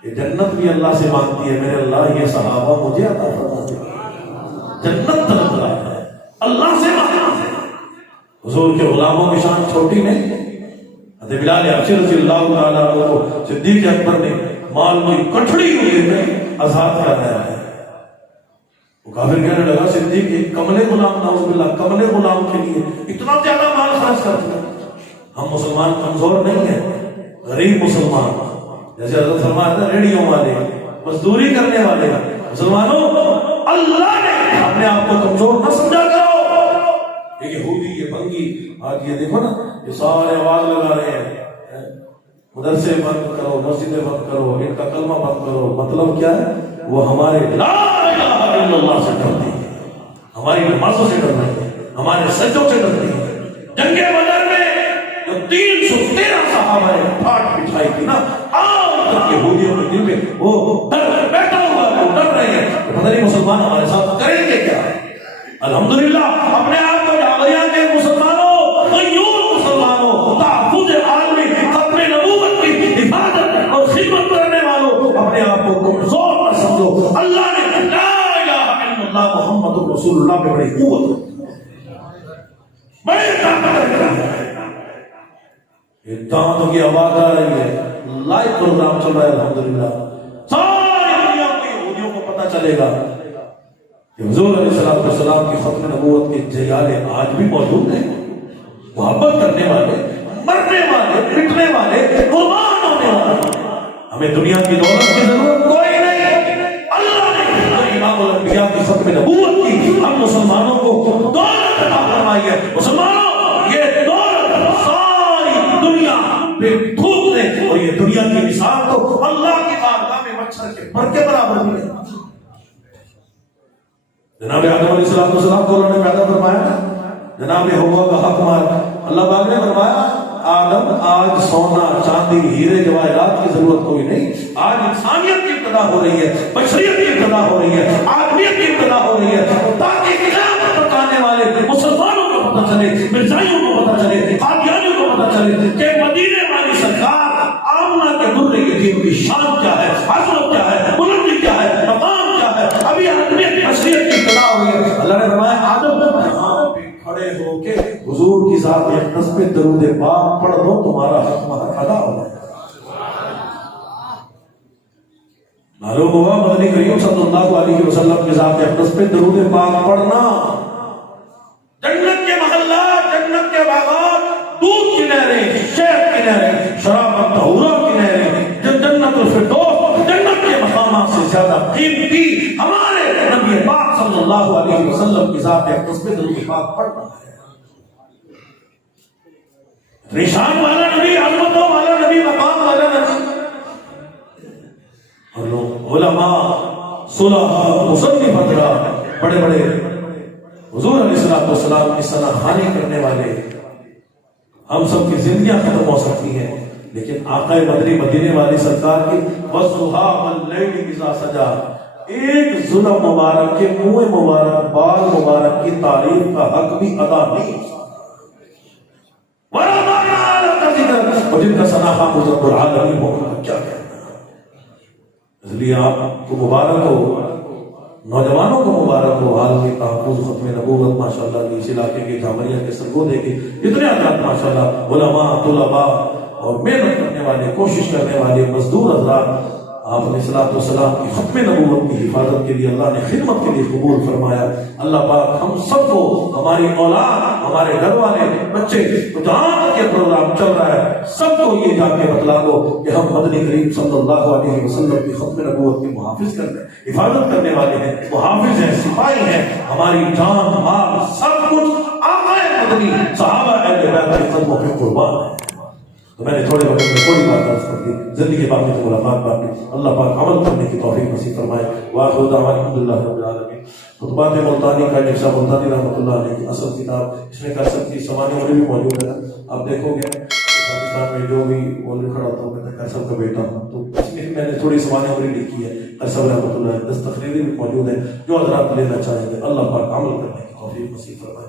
کہ جنت بھی اللہ سے مانگتی ہے میرے اللہ یہ صحابہ مجھے عطا فرما دے. جنت طلب رہا ہے، اللہ سے مانگنا ہے. حضور کے غلاموں کی شان چھوٹی نہیں. حضرت بلال حبشی رضی اللہ تعالیٰ عنہ کو صدیق اکبر نے مال کی کٹھڑی ہوئی میں آزاد کرایا ہے. وہ کافر کہنے لگا صدیق ایک کملے غلام، نعوذ باللہ کملے غلام کے لیے اتنا زیادہ مال خرچ کرتے ہیں. ہم مسلمان کمزور نہیں ہیں، غریب مسلمان، جیسے حضرت فرمایا تھا ریڑیوں والے، مزدوری کرنے والے. مسلمانوں اللہ نے اپنے آپ کو کمزور نہ سمجھا کرو. یہ یہودی، یہ بنگی، آج یہ دیکھو نا یہ سارے آواز لگا رہے ہیں مدرسے بند کرو، مسجدیں بند کرو، ان کا کلمہ بند کرو. مطلب کیا ہے؟ وہ ہمارے لا الہ الا اللہ سے ڈرتے ہیں، ہماری نمازوں سے ڈرتے ہیں، ہمارے سجدوں سے ڈرتے ہیں. جنگ بدر میں جو 313 صحابہ نے پھاٹ بچھائی تھی نا، آج تک یہودیوں کے دل میں وہ ڈر بیٹھا ہوا ہے، وہ ڈر رہے ہیں پتہ نہیں مسلمان ہمارے ساتھ کریں گے کیا. الحمدللہ اپنے آپ کو جاویہ کے مسلمانوں، غیور مسلمانوں، تحفظ عالمی، ختم نبوت کی حفاظت اور خدمت کرنے والوں، اپنے آپ کو کمزور نہ سمجھو. اللہ نے لا الہ الا اللہ محمد رسول اللہ میں بڑی قوت، بڑے طاقت ہے. یہ دانتوں کی آواز آ رہی ہے، لائیو پروگرام چل رہا ہے الحمدللہ. ساری دنیا کو یہودیوں کو پتہ چلے گا کہ حضور علیہ السلام کی ختم نبوت کے جیالے آج بھی موجود ہیں. محبت کرنے والے، مرنے والے، پٹنے والے، قربان ہونے والے. ہمیں دنیا کی دولت کی ضرورت کوئی نہیں. اللہ نے امام الانبیاء کی ختم نبوت کی ہم مسلمانوں کو دولت عطا فرمائی ہے. مسلمانوں یہ دولت ساری دنیا پہ تھوک دے اور یہ دنیا کی مثال تو اللہ کی بارگاہ میں مچھر کے پر کے برابر بھی ہے. جناب آدم علیہ السلام کو اللہ نے پیدا فرمایا، جناب ہوا کا حق مار. اللہ پاک نے فرمایا آدم آج سونا چاندی ہیرے جواہرات کی ضرورت کوئی نہیں. آج انسانیت کی ابتدا ہو رہی ہے، بشریت کی ابتدا ہو رہی ہے، آدمیت کی ابتدا ہو رہی ہے، تاکہ قیامت تک آنے والے مسلمانوں کو پتہ چلے، مرزائیوں کو پتہ چلے، قادیانیوں کو پتہ چلے کہ مدینے والی سرکار آمنہ کے در یتیم کی شان کیا ہے، عظمت کیا ہے، بلندی کیا ہے، مقام کیا ہے. ابھی آدمیت کی بشریت کی ابتدا ہوئی ہے. اللہ نے فرمایا آدم یہاں پہ کھڑے ہو کے حضور کی ذات اقدس پہ درود پاک پڑھ دو، تمہارا حق مہر ادا ہو جائے. معلوم ہوا مدنی کریم صلی اللہ علیہ وسلم کی ذات اقدس پہ درود پاک پڑھنا جنت کے محلات، جنت کے باغات، دودھ کی نہریں، شہد کی نہریں، شراب طہورہ کی نہریں، جنت الفردوس، جنت کے مقامات سے زیادہ قیمتی ہمارے نبی پاک صلی اللہ علیہ وسلم کی ذات اقدس پہ درود پاک پڑھنا ہے. رشان والا نبی، عظمتوں والا نبی، مقام والا نبی. اور لوگ علماء، صلحاء، مصنف حضرات، بڑے بڑے حضور علیہ السلام کی ثنا خوانی کرنے والے، ہم سب کی زندگیاں ختم ہو سکتی ہیں لیکن آقا مدنی مدینے والی سرکار کی وَالضُّحَىٰ وَاللَّيْلِ إِذَا سَجَىٰ ایک ظلم مبارک کے منہ مبارک، بال مبارک کی تعریف کا حق بھی ادا نہیں ہو سکتا. اور جن کا ثنا خواہ رب العالمین ہوگا کیا کہنا. اس لیے آپ کو مبارک ہو، نوجوانوں کو مبارک ہو. عالمی تحفظ، ختم نبوت، ماشاءاللہ اس علاقے کے جامعہ کے سرگودے کے اتنے حضرات ماشاءاللہ علماء، طلباء اور محنت کرنے والے، کوشش کرنے والے مزدور حضرات، آپ علیہ الصلوۃ والسلام کی ختم نبوت کی حفاظت کے لیے اللہ نے خدمت کے لیے قبول فرمایا. اللہ پاک ہم سب کو، ہماری اولاد، ہمارے گھر والے، بچے، جہاں تک یہ پروگرام چل رہا ہے سب کو یہ جا کے بتلا دو کہ ہم مدنی کریم صلی اللہ علیہ وسلم کی ختم نبوت کی محافظ کرنے، حفاظت کرنے والے ہیں، محافظ ہیں، سپاہی ہیں. ہماری جان، مال، سب کچھ آقا مدنی صحابہ اہل بیت کے قدموں پہ قربان ہے. تو میں نے تھوڑے وقت میں تھوڑی بات عرض کر دی، زندگی باقی تو ملاقات باقی. اللہ پاک عمل کرنے کی توفیق نصیب فرمائے. وآخر دعوانا الحمدللہ رب العالمین. خطبات ملتانی کا جیسا ملتانی رحمۃ اللہ علیہ کی اصل کتاب، اس میں کا سب کی سوانح بھی موجود ہے. آپ دیکھو گے پاکستان میں جو بھی بول کھڑا ہوتا ہوں میں سب کا بیٹا ہوں، تو اس میں نے تھوڑی سوانح لکھی ہے. ارسل رحمۃ اللہ علیہ 10 تقریریں بھی موجود ہیں. جو حضرات لینا چاہیں گے اللہ پاک عمل کرنے کی توفیق نصیب فرمائے.